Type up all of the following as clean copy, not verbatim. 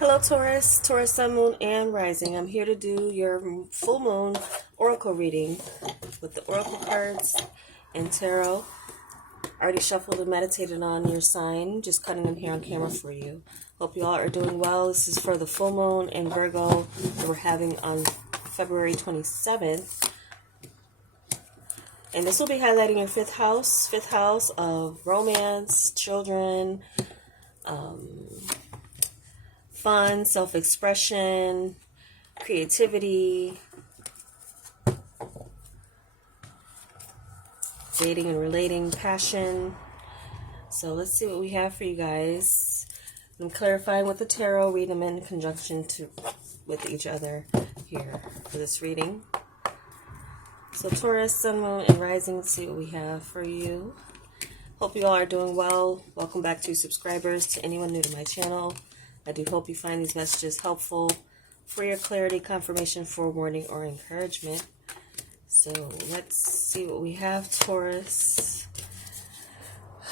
Hello, Taurus, Taurus, Sun, Moon, and Rising. I'm here to do your full moon oracle reading with the oracle cards and tarot. Already shuffled and meditated on your sign, just cutting them here on camera for you. Hope you all are doing well. This is for the full moon in Virgo that we're having on February 27th. And this will be highlighting your fifth house of romance, children, fun, self-expression, creativity, dating and relating, passion. So let's see what we have for you guys. I'm clarifying with the tarot, read them in conjunction with each other here for this reading. So Taurus, Sun, Moon, and Rising, let's see what we have for you. Hope you all are doing well. Welcome back to subscribers, to anyone new to my channel. I do hope you find these messages helpful for your clarity, confirmation, forewarning, or encouragement. So let's see what we have, Taurus.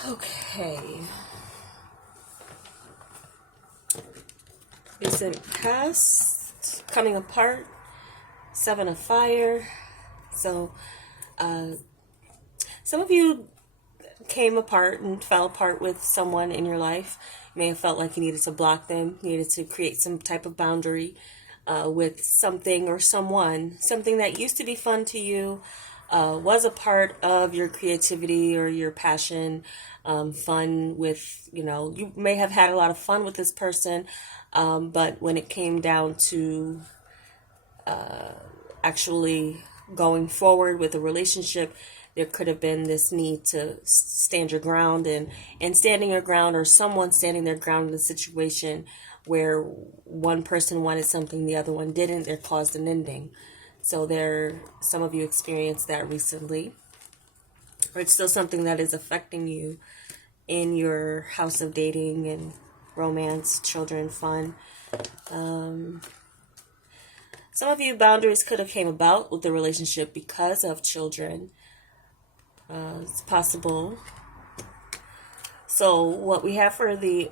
Okay. Recent past, coming apart, Seven of Fire. So some of you came apart and fell apart with someone in your life. You may have felt like you needed to block them, needed to create some type of boundary with something or someone. Something that used to be fun to you, was a part of your creativity or your passion, fun with, you may have had a lot of fun with this person, but when it came down to actually going forward with a relationship, there could have been this need to stand your ground, and standing your ground, or someone standing their ground in a situation where one person wanted something the other one didn't, there caused an ending. So some of you experienced that recently, or it's still something that is affecting you in your house of dating and romance, children, fun. Some of you, boundaries could have came about with the relationship because of children. It's possible. So what we have for the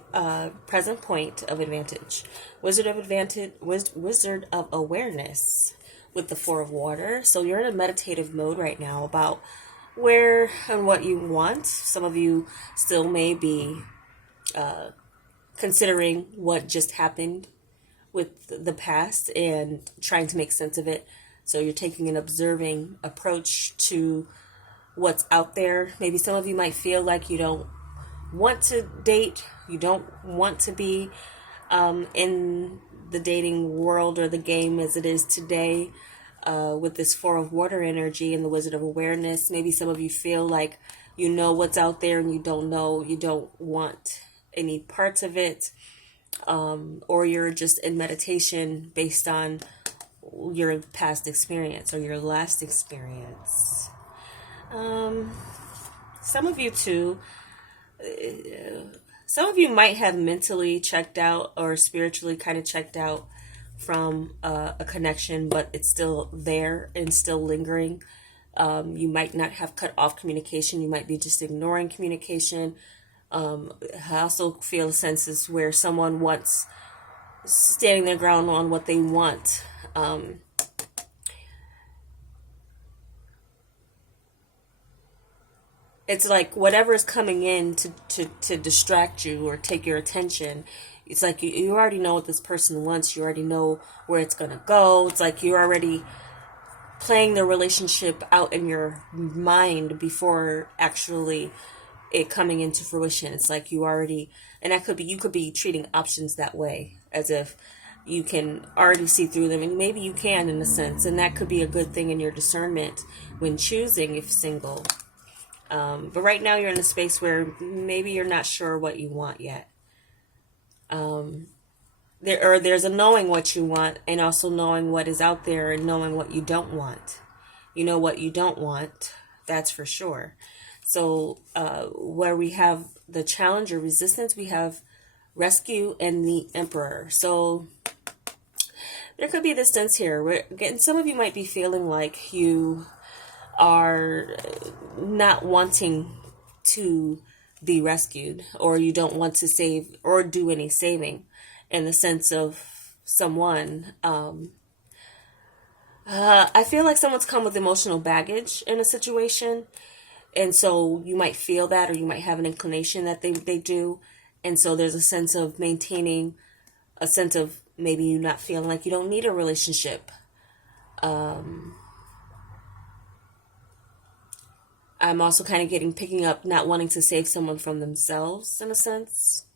present point of advantage, Wizard of Awareness with the Four of Water. So you're in a meditative mode right now about where and what you want. Some of you still may be considering what just happened with the past and trying to make sense of it. So you're taking an observing approach to what's out there. Maybe some of you might feel like you don't want to date, you don't want to be in the dating world or the game as it is today, with this Four of Water energy and the Wizard of Awareness. Maybe some of you feel like you know what's out there and you don't want any parts of it, or you're just in meditation based on your past experience or your last experience. Some of you too, some of you might have mentally checked out or spiritually kind of checked out from a connection, but it's still there and still lingering. You might not have cut off communication. You might be just ignoring communication. I also feel senses where someone wants standing their ground on what they want. It's like whatever is coming in to distract you or take your attention. It's like you already know what this person wants. You already know where it's going to go. It's like you're already playing the relationship out in your mind before actually it coming into fruition. It's like you already, and you could be treating options that way, as if you can already see through them, and maybe you can in a sense, and that could be a good thing in your discernment when choosing if single. But right now you're in a space where maybe you're not sure what you want yet. There's a knowing what you want and also knowing what is out there and knowing what you don't want. You know what you don't want, that's for sure. So where we have the challenge or resistance, we have rescue and the Emperor. So there could be this sense here where, again, some of you might be feeling like you are not wanting to be rescued, or you don't want to save or do any saving. in the sense of someone. I feel like someone's come with emotional baggage in a situation. And so you might feel that, or you might have an inclination that they do. And so there's a sense of maintaining a sense of maybe you not feeling like you don't need a relationship. I'm also kind of picking up not wanting to save someone from themselves in a sense.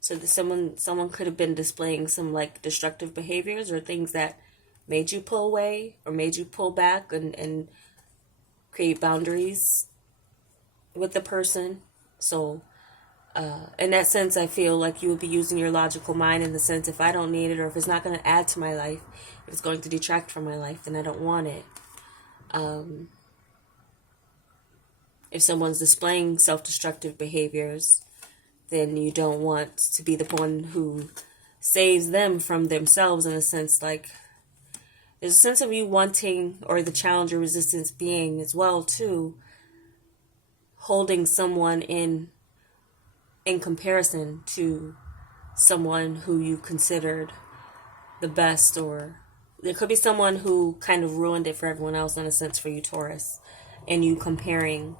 So that someone could have been displaying some like destructive behaviors or things that made you pull away or made you pull back and create boundaries with the person. So in that sense, I feel like you would be using your logical mind in the sense, if I don't need it, or if it's not going to add to my life, if it's going to detract from my life, then I don't want it. If someone's displaying self-destructive behaviors, then you don't want to be the one who saves them from themselves, in a sense. Like, there's a sense of you wanting, or the challenge or resistance being as well too, holding someone in comparison to someone who you considered the best, or there could be someone who kind of ruined it for everyone else, in a sense, for you, Taurus, and you comparing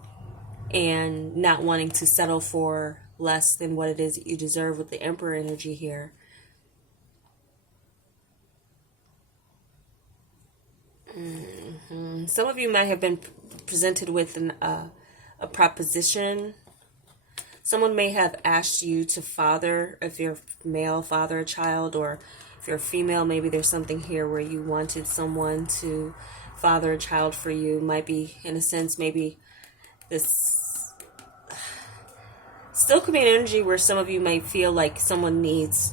and not wanting to settle for less than what it is that you deserve with the Emperor energy here. Some of you might have been presented with a proposition. Someone may have asked you to father, if you're male, father a child, or if you're female, maybe there's something here where you wanted someone to father a child for you. Might be, in a sense, maybe this still could be an energy where some of you might feel like someone needs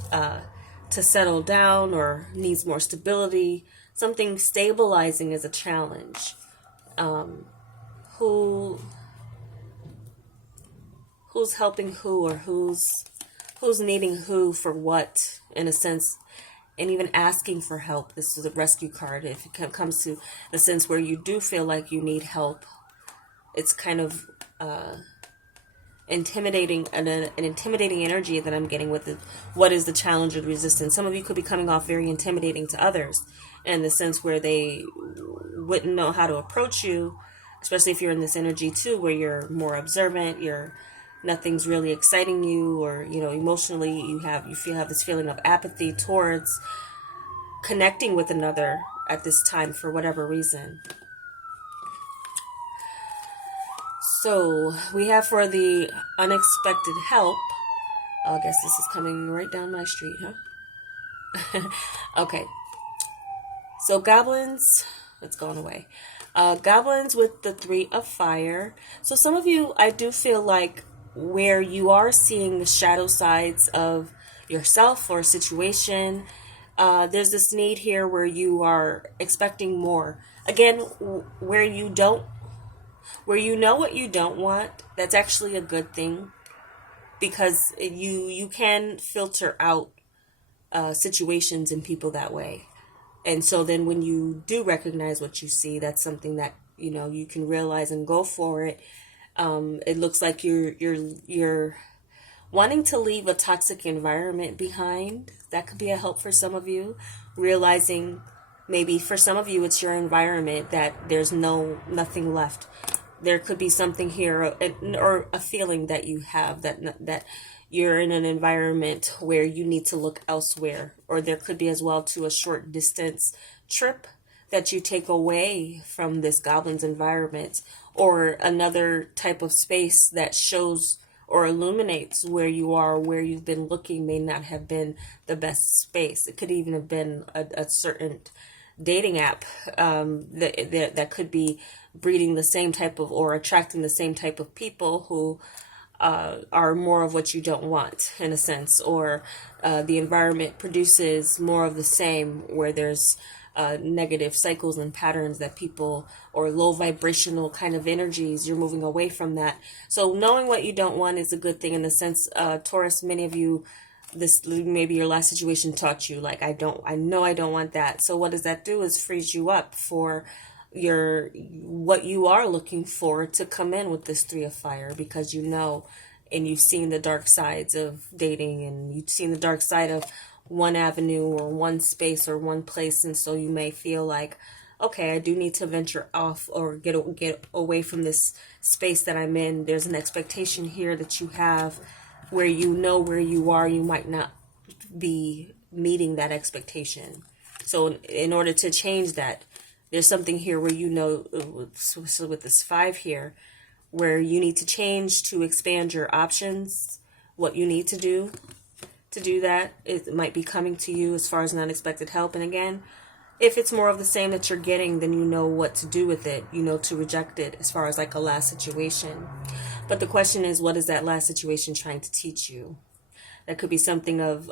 to settle down or needs more stability. Something stabilizing is a challenge. Who's helping who, or who's needing who for what, in a sense, and even asking for help. This is a rescue card. If it comes to the sense where you do feel like you need help, it's kind of intimidating, an intimidating energy that I'm getting with it. What is the challenge or the resistance? Some of you could be coming off very intimidating to others, in the sense where they wouldn't know how to approach you, especially if you're in this energy too, where you're more observant, nothing's really exciting you, or emotionally you have this feeling of apathy towards connecting with another at this time for whatever reason. So we have, for the unexpected help, I guess this is coming right down my street, huh? Okay. So goblins, it's gone away. Goblins with the 3 of fire. So some of you, I do feel like, where you are seeing the shadow sides of yourself or situation, there's this need here where you are expecting more. Again, where you know what you don't want, that's actually a good thing, because you can filter out situations and people that way. And so then when you do recognize what you see, that's something that you can realize and go for it. It looks like you're wanting to leave a toxic environment behind. That could be a help for some of you, realizing maybe for some of you it's your environment that there's nothing left. There could be something here, or a feeling that you have that you're in an environment where you need to look elsewhere. Or there could be as well to a short distance trip that you take away from this goblin's environment, or another type of space that shows or illuminates where you are, where you've been looking may not have been the best space. It could even have been a certain dating app that could be breeding the same type of, or attracting the same type of people who are more of what you don't want, in a sense, or the environment produces more of the same, where there's negative cycles and patterns that people, or low vibrational kind of energies, you're moving away from that. So knowing what you don't want is a good thing, in the sense, Taurus, many of you, this maybe your last situation taught you, like, I know I don't want that. So what does that do is frees you up for what you are looking for to come in with this 3 of fire, because and you've seen the dark sides of dating, and you've seen the dark side of one avenue or one space or one place. And so you may feel like, okay, I do need to venture off or get away from this space that I'm in. There's an expectation here that you have where you know where you are, you might not be meeting that expectation. So in order to change that, there's something here where you know, so with this 5 here, where you need to change to expand your options, what you need to do that. It might be coming to you as far as unexpected help. And again, if it's more of the same that you're getting, then you know what to do with it. You know to reject it as far as like a last situation. But the question is, what is that last situation trying to teach you? That could be something of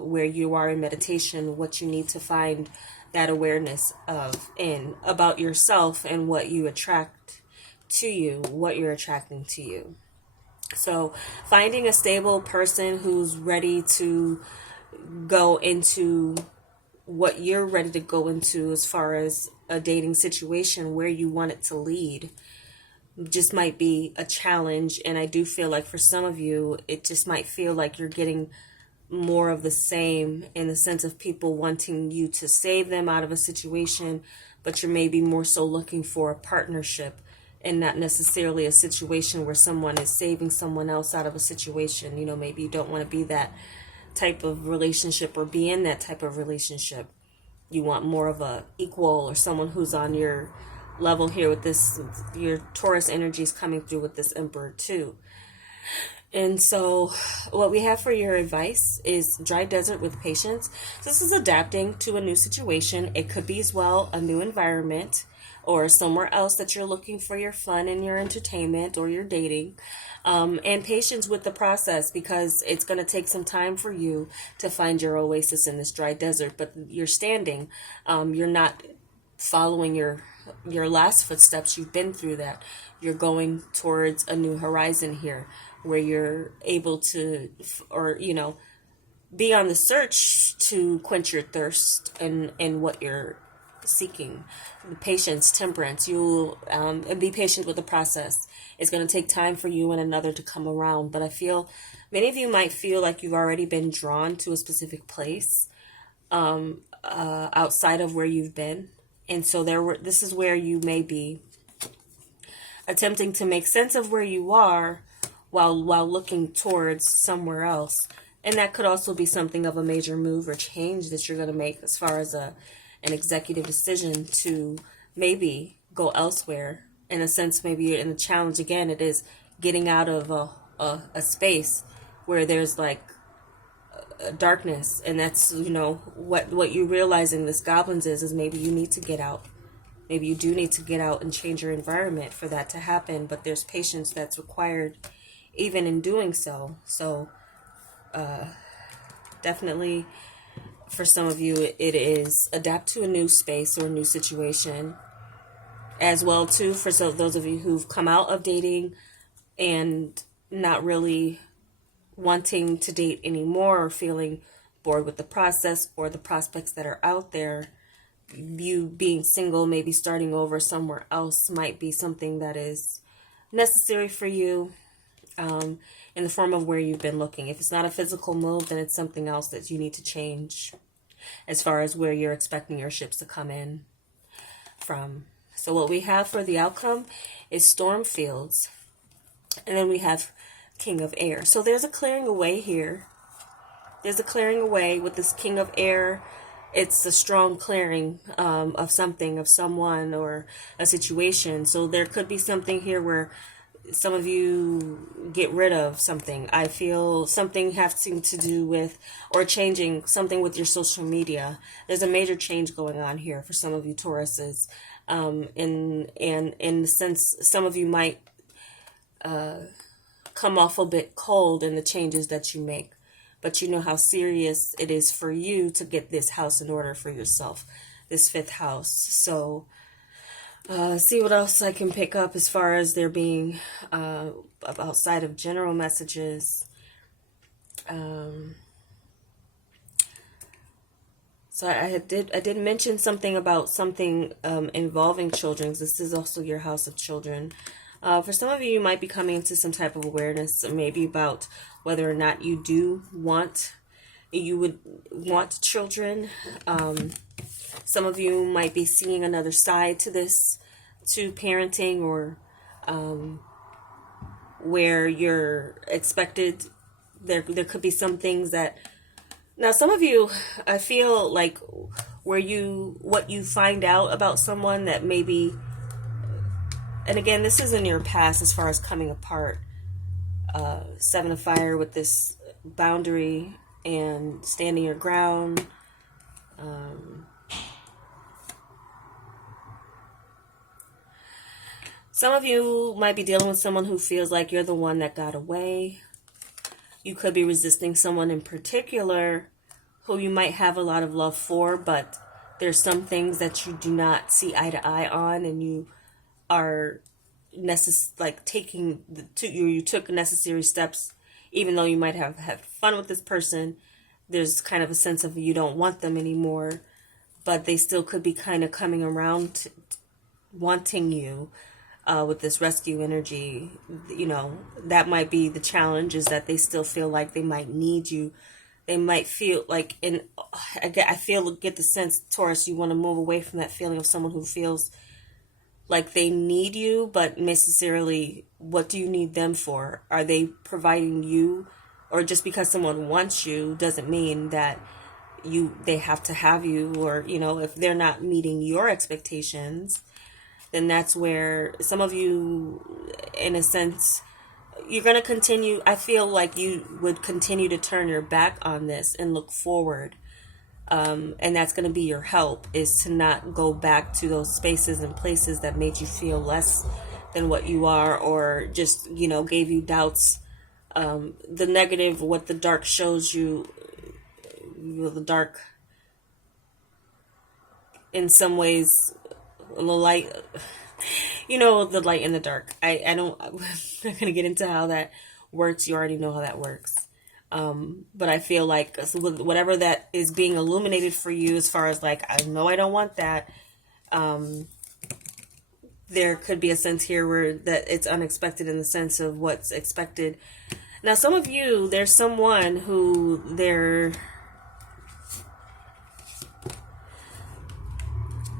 where you are in meditation, what you need to find that awareness of in about yourself and what you attract to you, what you're attracting to you. So finding a stable person who's ready to go into what you're ready to go into as far as a dating situation where you want it to lead just might be a challenge. And I do feel like for some of you, it just might feel like you're getting more of the same in the sense of people wanting you to save them out of a situation, but you're maybe more so looking for a partnership and not necessarily a situation where someone is saving someone else out of a situation. You know, maybe you don't want to be that type of relationship or be in that type of relationship. You want more of a equal or someone who's on your level here with this. Your Taurus energy is coming through with this Emperor too. And so what we have for your advice is dry desert with patience. This is adapting to a new situation. It could be as well a new environment or somewhere else that you're looking for your fun and your entertainment or your dating. And patience with the process, because it's going to take some time for you to find your oasis in this dry desert. But you're standing. You're not following your last footsteps. You've been through that. You're going towards a new horizon here where you're able to, or, you know, be on the search to quench your thirst and what you're seeking. Patience, temperance. You'll and be patient with the process. It's going to take time for you and another to come around. But I feel many of you might feel like you've already been drawn to a specific place outside of where you've been. And so this is where you may be attempting to make sense of where you are while looking towards somewhere else. And that could also be something of a major move or change that you're going to make as far as an executive decision to maybe go elsewhere. In a sense, maybe in the challenge, again, it is getting out of a space where there's like a darkness. And that's, you know, what you realize in this goblins is maybe you need to get out. Maybe you do need to get out and change your environment for that to happen. But there's patience that's required even in doing so. So definitely for some of you, it is adapt to a new space or a new situation. As well, too, for those of you who've come out of dating and not really wanting to date anymore or feeling bored with the process or the prospects that are out there, you being single, maybe starting over somewhere else might be something that is necessary for you in the form of where you've been looking. If it's not a physical move, then it's something else that you need to change as far as where you're expecting your ships to come in from. So what we have for the outcome is storm fields. And then we have King of Air. So there's a clearing away here. There's a clearing away with this King of Air. It's a strong clearing of something, of someone, or a situation. So there could be something here where some of you get rid of something. I feel something having to do with, or changing something with your social media. There's a major change going on here for some of you Tauruses. In the sense, some of you might come off a bit cold in the changes that you make. But you know how serious it is for you to get this house in order for yourself, this 5th house. So see what else I can pick up as far as there being outside of general messages. So I did mention something about something involving children. This is also your house of children. For some of you, you might be coming into some type of awareness, maybe about whether or not you do want You would want children. Some of you might be seeing another side to this, to parenting, or where you're expected. There could be some things that, now some of you, I feel like what you find out about someone that maybe, and again, this is in your past as far as coming apart. Seven of Fire with this boundary and standing your ground. Some of you might be dealing with someone who feels like you're the one that got away. You could be resisting someone in particular who you might have a lot of love for, but there's some things that you do not see eye to eye on, and you are you took necessary steps, even though you might have had fun with this person. There's kind of a sense of you don't want them anymore, but they still could be kind of coming around to wanting you. With this rescue energy, that might be the challenge, is that they still feel like they might need you. They might feel like, get the sense, Taurus, you want to move away from that feeling of someone who feels like they need you, but necessarily, what do you need them for? Are they providing you? Or just because someone wants you doesn't mean that they have to have you, or, if they're not meeting your expectations, then that's where some of you, in a sense, you're going to continue. I feel like you would continue to turn your back on this and look forward. And that's going to be your help, is to not go back to those spaces and places that made you feel less than what you are, or just, gave you doubts. The negative, what the dark shows you, the dark, in some ways, the light, the light in the dark. I'm not going to get into how that works. You already know how that works. But I feel like whatever that is being illuminated for you, as far as like, I know I don't want that. There could be a sense here where that it's unexpected in the sense of what's expected. Now, some of you, there's someone who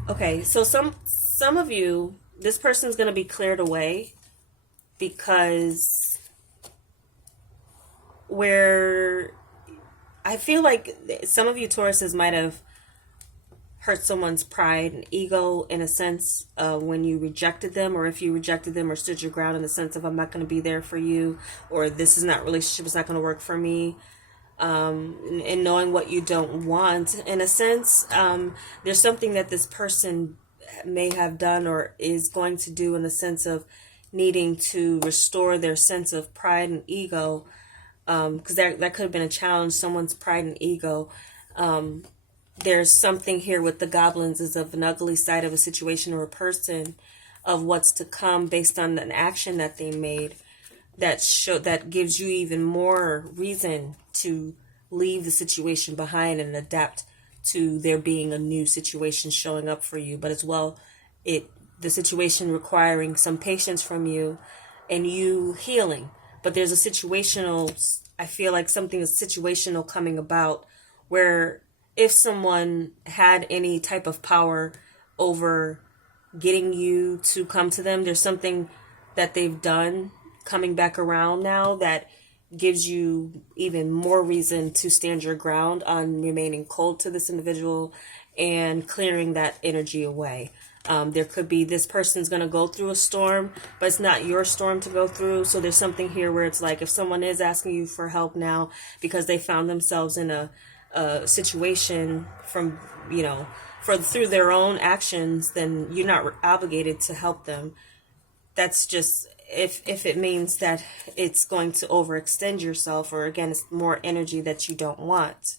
okay, so some of you, this person's going to be cleared away, because where I feel like some of you Tauruses might have hurt someone's pride and ego, in a sense, when you rejected them, or if you rejected them or stood your ground in the sense of, I'm not going to be there for you, or this is not relationship, it's not going to work for me. And knowing what you don't want, in a sense, there's something that this person may have done or is going to do, in the sense of needing to restore their sense of pride and ego, because that could have been a challenge, someone's pride and ego. There's something here with the goblins, is of an ugly side of a situation or a person, of what's to come based on an action that they made, that gives you even more reason to leave the situation behind and adapt to there being a new situation showing up for you. But as well, the situation requiring some patience from you and you healing. But there's I feel like something is situational coming about, where if someone had any type of power over getting you to come to them, there's something that they've done coming back around now that gives you even more reason to stand your ground on remaining cold to this individual and clearing that energy away. There could be, this person's going to go through a storm, but it's not your storm to go through. So there's something here where it's like, if someone is asking you for help now because they found themselves in a situation from, through their own actions, then you're not obligated to help them. That's just, if it means that it's going to overextend yourself, or again, it's more energy that you don't want.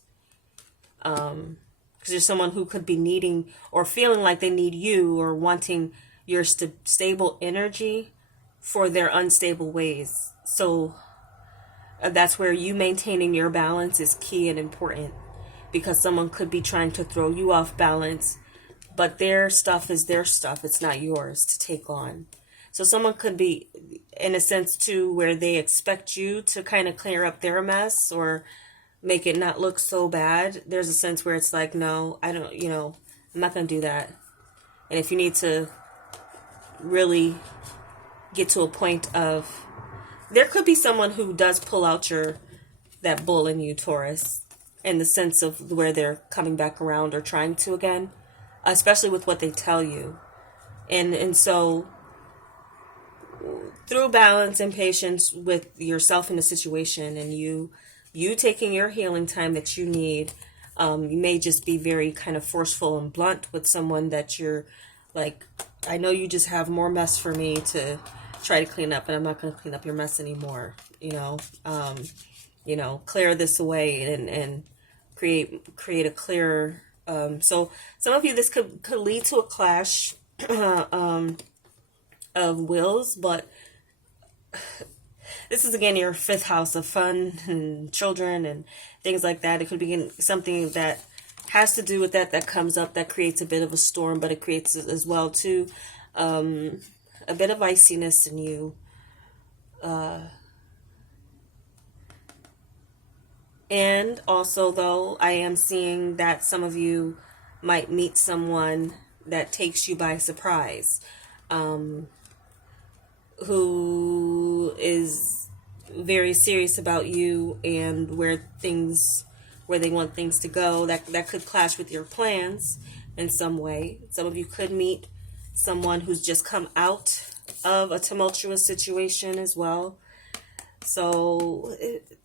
Because there's someone who could be needing or feeling like they need you, or wanting your stable energy for their unstable ways. So that's where you maintaining your balance is key and important, because someone could be trying to throw you off balance, but their stuff is their stuff. It's not yours to take on. So someone could be, in a sense too, where they expect you to kind of clear up their mess, or make it not look so bad, there's a sense where it's like, no, I don't, I'm not going to do that. And if you need to really get to a point of, there could be someone who does pull out that bull in you, Taurus, in the sense of where they're coming back around or trying to again, especially with what they tell you. And so through balance and patience with yourself in the situation, and you taking your healing time that you need, you may just be very kind of forceful and blunt with someone that you're like, I know you just have more mess for me to try to clean up, and I'm not going to clean up your mess anymore. Clear this away and create a clearer. So some of you, this could lead to a clash of wills, but this is again your fifth house of fun and children and things like that. It could be something that has to do with that comes up, that creates a bit of a storm, but it creates as well too a bit of iciness in you. And also, though, I am seeing that some of you might meet someone that takes you by surprise, who is very serious about you and where they want things to go. That could clash with your plans in some way. Some of you could meet someone who's just come out of a tumultuous situation as well. So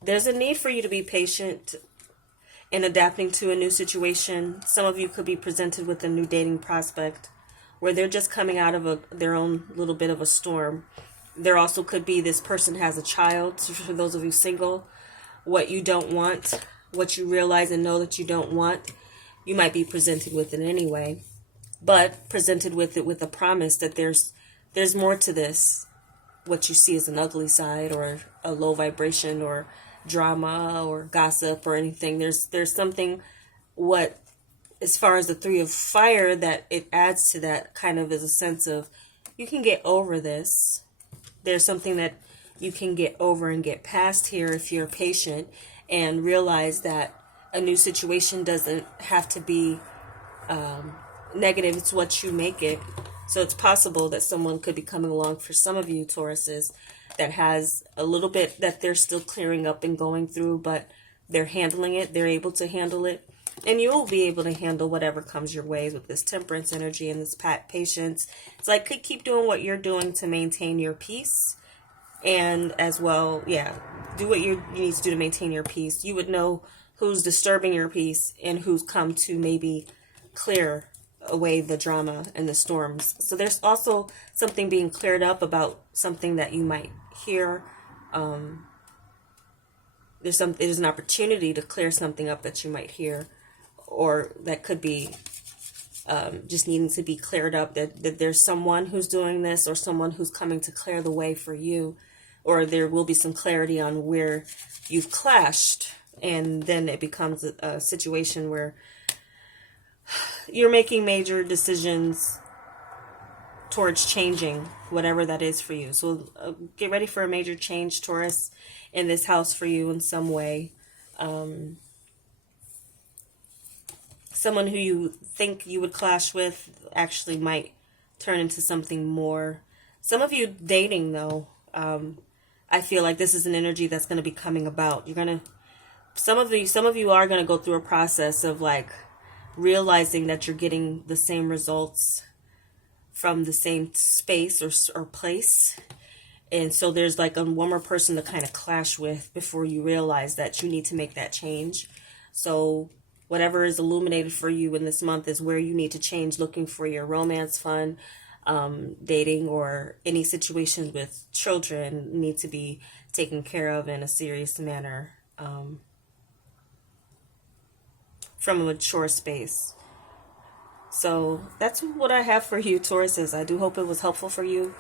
there's a need for you to be patient in adapting to a new situation. Some of you could be presented with a new dating prospect where they're just coming out of their own little bit of a storm. There also could be this person has a child. So for those of you single, what you don't want, what you realize and know that you don't want, you might be presented with it anyway, but presented with it with a promise that there's more to this. What you see is an ugly side or a low vibration or drama or gossip or anything. There's something, what, as far as the Three of Fire, that it adds to that kind of is a sense of you can get over this. There's something that you can get over and get past here if you're patient and realize that a new situation doesn't have to be negative. It's what you make it. So it's possible that someone could be coming along for some of you Tauruses that has a little bit that they're still clearing up and going through, but they're handling it. They're able to handle it. And you'll be able to handle whatever comes your way with this temperance energy and this patience. It's like, keep doing what you're doing to maintain your peace. And as well, do what you need to do to maintain your peace. You would know who's disturbing your peace and who's come to maybe clear away the drama and the storms. So there's also something being cleared up about something that you might hear. There's an opportunity to clear something up that you might hear, or that could be just needing to be cleared up, that there's someone who's doing this or someone who's coming to clear the way for you, or there will be some clarity on where you've clashed, and then it becomes a situation where you're making major decisions towards changing whatever that is for you. So get ready for a major change, Taurus, in this house for you in some way. Someone who you think you would clash with actually might turn into something more. Some of you dating, though, I feel like this is an energy that's going to be coming about. Some of you are going to go through a process of like realizing that you're getting the same results from the same space or place. And so there's like one more person to kind of clash with before you realize that you need to make that change. So whatever is illuminated for you in this month is where you need to change, looking for your romance, fun, dating, or any situations with children need to be taken care of in a serious manner. From a mature space. So that's what I have for you, Tauruses. I do hope it was helpful for you.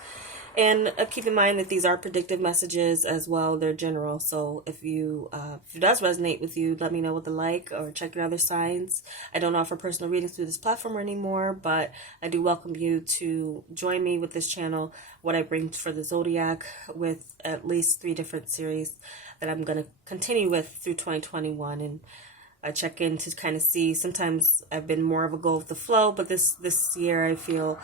And keep in mind that these are predictive messages as well. They're general. So if it does resonate with you, let me know with a like or check your other signs. I don't offer personal readings through this platform anymore, but I do welcome you to join me with this channel, what I bring for the zodiac, with at least 3 different series that I'm going to continue with through 2021. And I check in to kind of see. Sometimes I've been more of a go with the flow, but this year I feel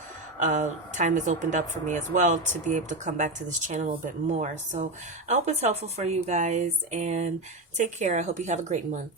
time has opened up for me as well to be able to come back to this channel a little bit more. So I hope it's helpful for you guys, and take care. I hope you have a great month.